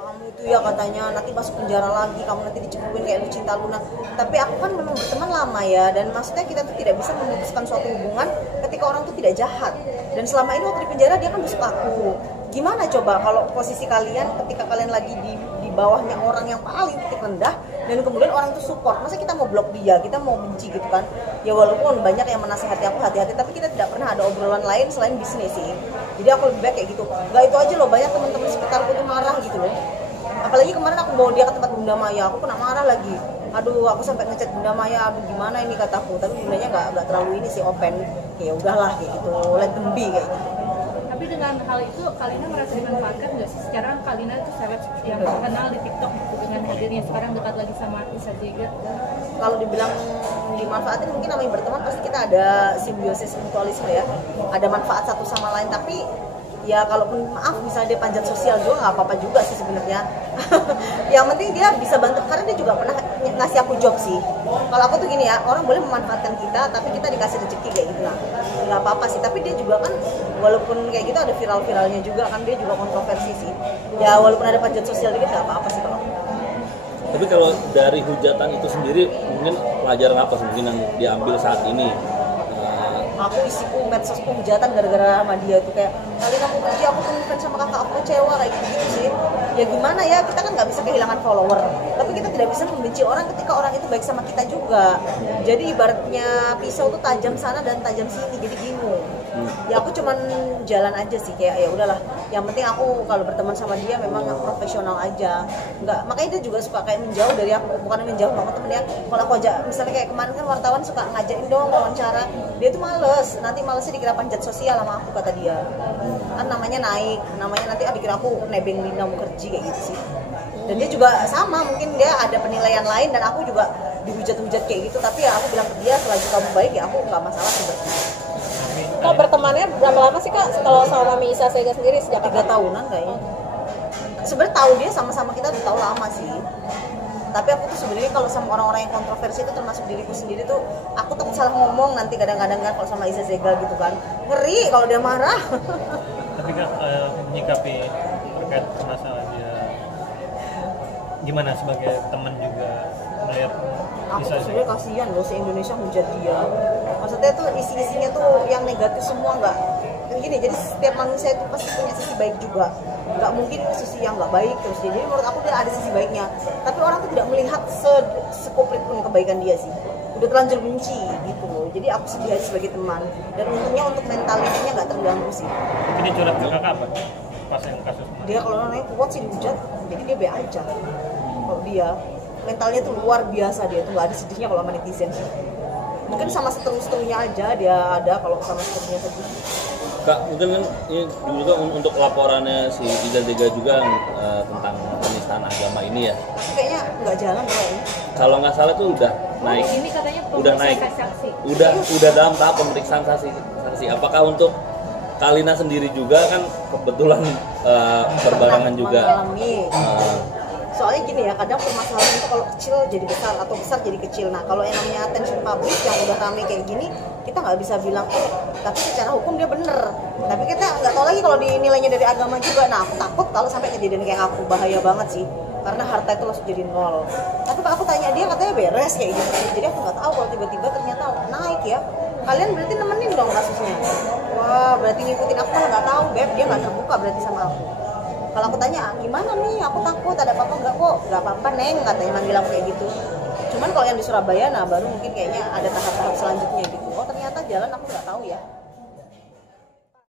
Kamu itu ya katanya nanti masuk penjara lagi, kamu nanti dicepuin kayak Lucinta Luna. Tapi aku kan memang berteman lama ya, dan maksudnya kita tuh tidak bisa memutuskan suatu hubungan ketika orang tuh tidak jahat. Dan selama ini waktu di penjara dia kan besuk aku. Gimana coba kalau posisi kalian ketika kalian lagi di bawahnya orang yang paling titik rendah, dan kemudian orang itu support, masa kita mau blok dia, kita mau benci gitu kan? Ya walaupun banyak yang menasihati aku hati-hati, tapi kita tidak pernah ada obrolan lain selain bisnis sih. Jadi aku lebih baik kayak gitu. Gak itu aja loh, banyak teman-teman sekitarku tuh marah gitu loh. Apalagi kemarin aku bawa dia ke tempat Bunda Maya, aku kena marah lagi. Aduh, aku sampai ngechat Bunda Maya, aduh gimana ini kataku. Tapi bundanya nggak terlalu ini sih, open. Ya udahlah kayak gitu, let them be kayak gitu. Tapi dengan hal itu Kalina merasa dimanfaatkan nggak sih? Secara Kalina itu seleb yang terkenal di TikTok gitu, dengan hadirnya sekarang dekat lagi sama Isa Jega. Kalau dibilang dimanfaatin, mungkin namanya berteman pasti kita ada simbiosis mutualisme ya, ada manfaat satu sama lain. Tapi ya kalaupun maaf misalnya dia panjat sosial juga nggak apa-apa juga sih sebenarnya. Yang penting dia bisa bantu, karena dia juga pernah ngasih aku job sih. Kalau aku tuh gini ya, orang boleh memanfaatkan kita tapi kita dikasih rezeki kayak gitu lah, nggak apa-apa sih. Tapi dia juga kan walaupun kayak gitu ada viral-viralnya juga kan, dia juga kontroversi sih ya, walaupun ada panjat sosial dikit nggak apa-apa sih kalau. Tapi kalau dari hujatan itu sendiri, mungkin pelajaran apa sih mungkin yang diambil saat ini? Aku isiku medsosku hujatan gara-gara sama dia itu kayak, kali kamu benci aku tuh ngefans sama kakak, aku kecewa kayak gitu sih. Ya gimana ya, kita kan nggak bisa kehilangan follower, tapi kita tidak bisa membenci orang ketika orang itu baik sama kita juga. Jadi ibaratnya pisau tuh tajam sana dan tajam sini, jadi bingung. Ya aku cuman jalan aja sih, kayak ya udahlah. Yang penting aku kalau berteman sama dia memang profesional aja. Nggak, makanya dia juga suka kayak menjauh dari aku, bukan menjauh banget temen ya. Kalau aku aja misalnya kayak kemarin kan wartawan suka ngajakin dong wawancara, dia tuh males, nanti malesnya dikira panjat sosial sama aku kata dia. Kan namanya naik, namanya nanti dikira aku nebeng Lina Mukherjee kayak gitu sih. Dan dia juga sama, mungkin dia ada penilaian lain dan aku juga dihujat-hujat kayak gitu. Tapi ya aku bilang ke dia, selagi kamu baik ya aku nggak masalah sebenarnya. Kak, bertemannya berapa lama sih Kak kalau sama Mami Isa Jega sendiri? Sejak 3 tahunan kayaknya. Sebenarnya tahu dia sama-sama kita udah tahu lama sih. Tapi aku tuh sebenarnya kalau sama orang-orang yang kontroversi itu termasuk diriku sendiri tuh, aku takut salah ngomong nanti kadang-kadang kan kalau sama Isa Jega gitu kan. Ngeri kalau dia marah. Tapi Kak, menyikapi terkait masalah dia gimana sebagai teman juga melihat Aku Isa tuh sebenarnya kasihan loh se-Indonesia hujat dia. Maksudnya tuh isi-isinya tuh yang negatif semua, nggak gini. Jadi setiap manusia itu pasti punya sisi baik juga, nggak mungkin sisi yang nggak baik terus dia. Jadi menurut aku dia ada sisi baiknya, tapi orang tuh tidak melihat sekuprit pun kebaikan dia sih. Udah terlanjur benci gitu loh. Jadi aku sedih aja sebagai teman, dan untungnya untuk mentalitinya nggak terganggu sih. ini curhat ke kakak apa pas yang kasus Dia kalau namanya kuat sih dihujat, jadi dia be aja. Kalau dia mentalnya tuh luar biasa, dia tuh nggak ada sedihnya kalau sama netizen sih. Mungkin sama seterus-terusnya aja dia ada, kalau sama seterusnya sedih. Kak, mungkin kan ini juga untuk laporannya si Isa Jega juga tentang penistaan agama ini ya. Tapi kayaknya nggak jalan kayaknya. Kalau nggak salah tuh udah naik, Ini katanya udah naik, saksi. udah dalam tahap pemeriksaan saksi. Apakah untuk Kalina sendiri juga kan kebetulan berbarengan juga. Mengalami. Soalnya gini ya, kadang permasalahan itu kalau kecil jadi besar atau besar jadi kecil. Nah kalau yang namanya attention public yang udah rame kayak gini, kita nggak bisa bilang tapi secara hukum dia bener. Tapi kita nggak tahu lagi kalau dinilainya dari agama juga. Nah aku takut kalau sampai kejadian kayak aku, bahaya banget sih. Karena harta itu langsung jadi nol. Tapi kalau aku tanya dia katanya beres kayak gitu. Jadi aku nggak tahu kalau tiba-tiba ternyata naik ya. Kalian berarti nemenin dong kasusnya. Wah berarti ngikutin aku, kan nggak tahu Beb, dia nggak terbuka berarti sama aku. Kalau aku tanya, gimana nih? Aku takut, ada apa-apa nggak kok? Nggak apa-apa Neng, katanya manggil aku kayak gitu. Cuman kalau yang di Surabaya, nah baru mungkin kayaknya ada tahap-tahap selanjutnya gitu. Oh ternyata jalan, aku nggak tahu ya.